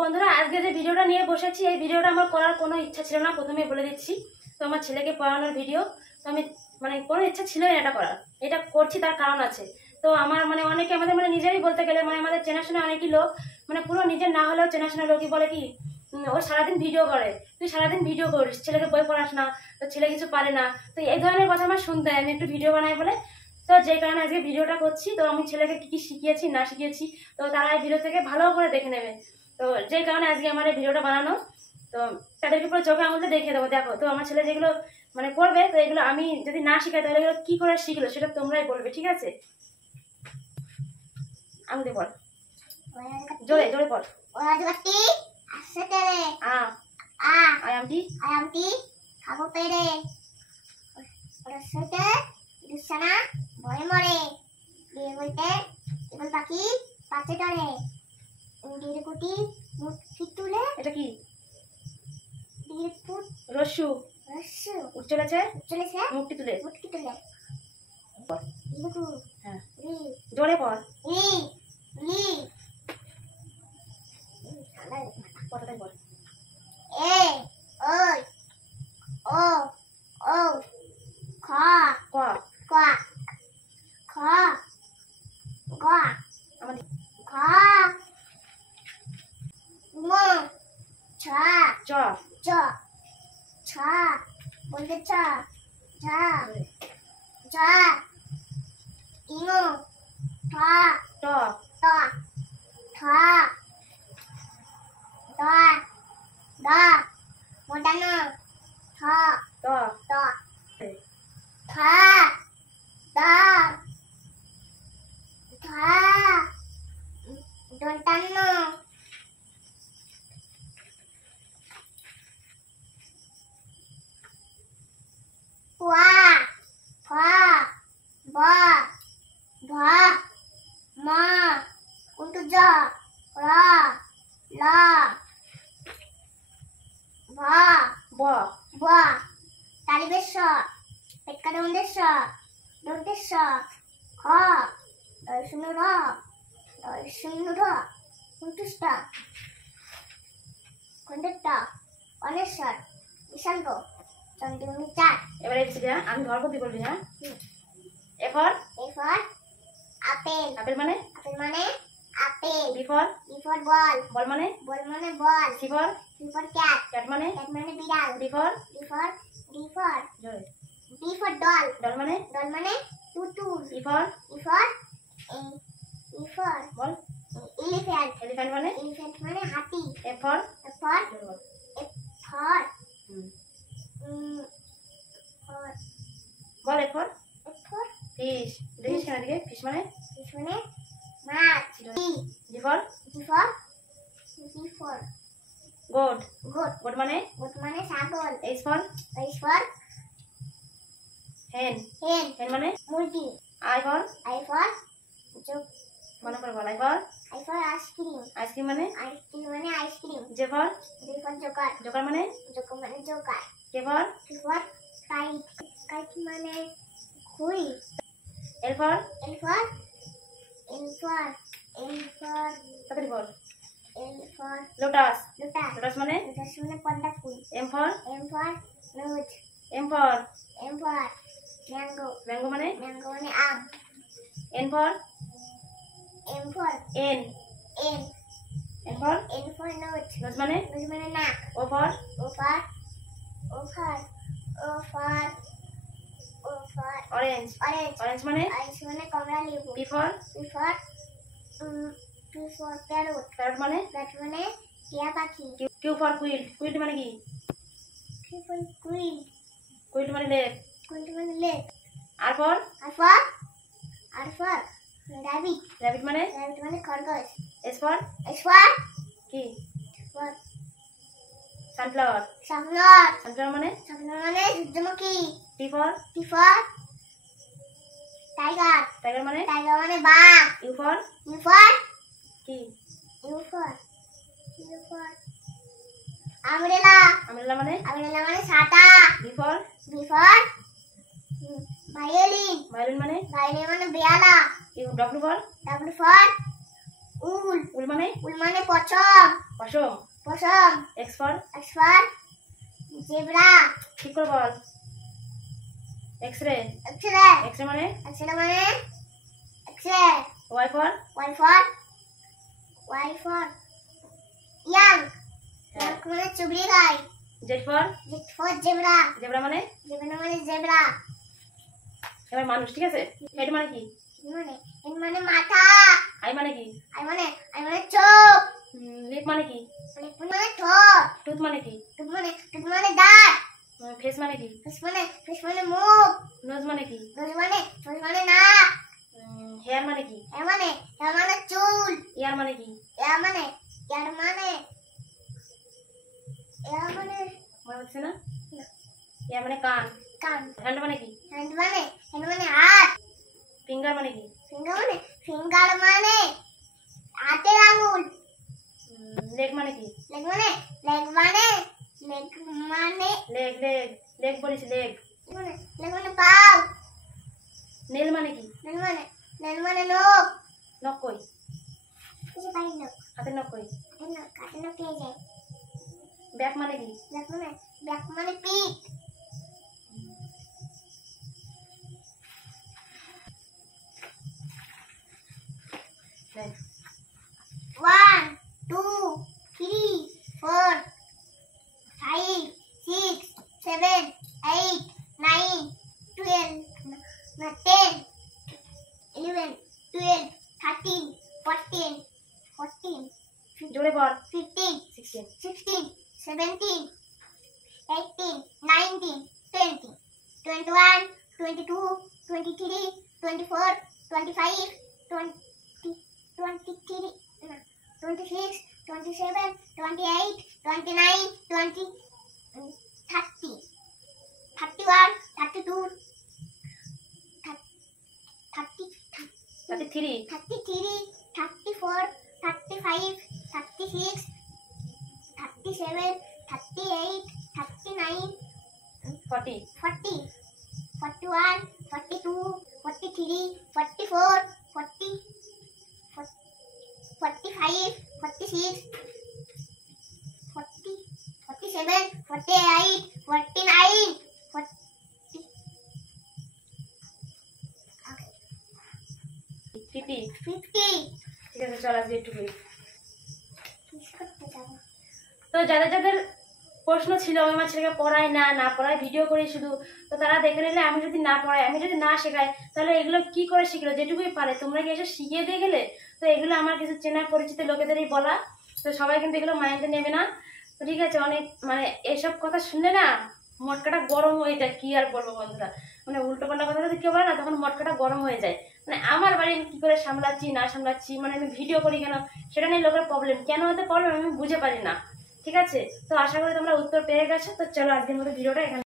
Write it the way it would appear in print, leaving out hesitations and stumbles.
বন্ধুরা আজকে যে ভিডিওটা নিয়ে বসেছি এই ভিডিওটা আমার করার কোনো ইচ্ছা ছিল না, প্রথমে বলে দিচ্ছি। তো আমার ছেলেকে পড়ানোর ভিডিও, তো আমি কোনো ইচ্ছা ছিল না এটা করার। এটা করছি তার কারণ আছে। তো আমার অনেকে আমাদের নিজেরই বলতে গেলে আমাদের চেনাশোনা অনেকই লোক, পুরো নিজের না হলেও চেনাশোনা লোকই বলে কি ও সারাদিন ভিডিও করে, তুই সারাদিন ভিডিও করিস, ছেলেকে বই পড়াস না, তো ছেলে কিছু পারে না। তো এই ধরনের কথা আমার শুনতে হয়, আমি একটু ভিডিও বানাই বলে। তো যে কারণে আজকে ভিডিওটা করছি। তো আমি ছেলেকে কি কি শিখিয়েছি না শিখিয়েছি তো তারা এই ভিডিও থেকে ভালো করে দেখে নেবে। তো যে কারণে আজকে আমার এই ভিডিওটা বানানো। তো তাদেরকে পুরো চোখে আঙুলতে দেখিয়ে দেবো, দেখো তো আমার ছেলে যেগুলো করবে, তো এগুলো আমি যদি না শিখাই তাহলে এগুলো কি করে শিখলো সেটা তোমরাই বলবে, ঠিক আছে? আঙুলে পড়, জোরে জোরে পড়। আয়ামটি খাবো পেরে দুসানা ভয় মরে বিয়ে বলতে এবার পাখি পাশে ডরে ডিরকুটি মুখি তুলে। এটা কি? ডিরকুট রস্যু রস্যু চলেছে চলেছে মুখটি তুলে। মুখি তুলে ডিরকু হ্যাঁ রি জোরে পড়। রি রি কথাটাই বল। এ ওই ও ও খ ক ক খ গ আমাদের খ ম ছ চ চ ছ বলতে ছ ছ ছ ইমো ঠ ট ট ঠ ড ড মোটানো ঠ ত ট ঠ ড ঠ দন্তান্ন ওয়া ফ ব ভ ম কুন্টু জ র ল ভ ব ব তালিবেশ পেটকাটা উন্দেশ দন্তেশ খ শূন্য র শূন্য র কুন্টুষ্ট কুন্ডুষ্ট অনেশ্বর বিশান্ত চন্দ্রমণি চার। এবারে আমি ঘর করতে বলবি। হ্যাঁ এরপর এরপর আপেল আপেল মানে আপেল মানে আপেল। বিফর বিফর বল বল মানে বল মানে বল। সিফর বিফর ক্যাট ক্যাট মানে ক্যাট মানে বিড়াল। ডিফর বিফর বিফর জোরে বিফর ডল ডল মানে ডল মানে পুতুল। ইফর ইফর ইফর বল এলিফ্যান্ট এলিফ্যান্ট মানে এলিফ্যান্ট মানে হাতি। এফর এরপর জোরে বল। এফর বল এফর এফর ফিশ। দেখিস কেন দিকে ফিশ মানে ফিশ মানে মাছ। জিফর জিফর জিফর গোট গোট গোট মানে গোট মানে ছাগল। এইচ ফর এইফর হেন হেন হেন মানে মুরগি। আই ফর আইফর যোগ মনে করে বল। I for I for ice cream ice cream মানে আইসক্রিম মানে ice cream. J for G for joker joker মানে জোকার মানে joker. K for G for kite kite মানে ঘুড়ি। L for L for L for L for তাড়াতাড়ি বল। এলফর লোটাস লোটাস লোটাস মানে লোটাস মানে পদ্মা ফুল। M for M for rose M for M for mango mango মানে ম্যাঙ্গো মানে আম। N for M for N N N for N for nose nose মানে নোজ মানে নাক। O for O for O for O for O for orange orange orange মানে অরেঞ্জ মানে কমলা লেবু। P for B for B for parrot parrot মানে প্যারট মানে টিয়া পাখি। কিউ ফর কুইল কুইল মানে কি? বিফর কুইল কুইল মানে লেক। কুইল মানে লেক। R for R for R for rabbit rabbit মানে রাবিট মানে খরগোশ। এস ফর এসফর কি? ফর সানফ্লাওয়ার সাফলর সানফ্লাওয়ার মানে সাফলর মানে সূর্যমুখী। টি ফর টিফর টাইগার টাইগার মানে টাইগার মানে বাঘ। ইউ ফর ইউফর কি? ইউফর ইউফর আমরেলা আমরেলা মানে আমরেলা মানে ছাতা। V for V for violin violin মানে ভায়োলিন মানে বেয়ালা। U W for W for wool wool মানে উল মানে পছম পশম। পছম X for X for zebra ঠিক করে বল। X ray X ray X ray মানে এক্সরে মানে X ray Y for Y for young young মানে চুবড়ি গাই Z for Z for zebra zebra মানে জেব্রা মানে জেব্রা এবার মানুষ। ঠিক আছে। হেড মানে কি? এন মানে মাথা আই মানে কি? আই মানে চোখ লিপ মানে কি? লিপ মানে ঠোঁট টুথ মানে কি? টুথ মানে দাঁত ফেস মানে কি? ফেস মানে মুখ নোজ মানে কি? নোজ মানে নাক হেয়ার মানে কি? এ মানে চুল ইয়ার মানে কি? ইয়ার মানে মনে হচ্ছে না? ইয়ার মানে কান। কান হ্যান্ড মানে কি? হ্যান্ড মানে হাত ফিঙ্গার মানে কি? ফিঙ্গার মানে হাতের আঙুল লেগ মানে কি? লেগ মানে লেগ লেগ লেগ বলিস লেগ। লেগ মানে পাও নেল মানে কি? নেল মানে নখ নখ কই? কিছু পাই নখ হাতের নখ কই? কাটে নখ পেয়ে যায় ব্যাক মানে কি? ব্যাক মানে পিঠ হ্যাঁ। 1 2 3 4 5 6 7 8 9 12 10 11 12 13 14 জোরে বল। 15 16 16 17 18 19 20 21 22 23 24 25 20 23 26 27 28 29 20 30 31 32 30 33 33 34 35 36 37 38 39 40 40 41 42 43 44 40 45 46 40 47 48 49 40 50 50 ঠিক আছে চল আজকে একটু করি। কিস করতে যাবো তো যাদের যাদের প্রশ্ন ছিল আমি আমার ছেলেকে পড়াই না পড়াই ভিডিও করি শুধু, তো তারা দেখে নিলে আমি যদি না পড়াই আমি যদি না শেখাই তাহলে এগুলো কি করে শিখলো? যেটুকুই পারে তোমরা কি এসে শিখিয়ে দিয়ে গেলে? তো এগুলো আমার কিছু চেনা পরিচিত লোকেদেরই বলা, তো সবাই কিন্তু এগুলো মাইন্ডে নেবে না। তো ঠিক আছে, অনেক মানে এসব কথা শুনলে না মটকাটা গরম হয়ে যায়। কি আর বলবো বন্ধুরা, মানে উল্টো পাল্টা কথা যদি কেউ বলে না তখন মটকাটা গরম হয়ে যায়। মানে আমার বাড়ি আমি কি করে সামলাচ্ছি না সামলাচ্ছি, মানে আমি ভিডিও করি কেন সেটা নিয়ে লোকের প্রবলেম, কেন হতে প্রবলেম আমি বুঝে পারি না। ঠিক আছে, তো আশা করি তোমরা উত্তর পেয়ে গেছো। তো চলো আজকের মতো ভিডিওটা এখানে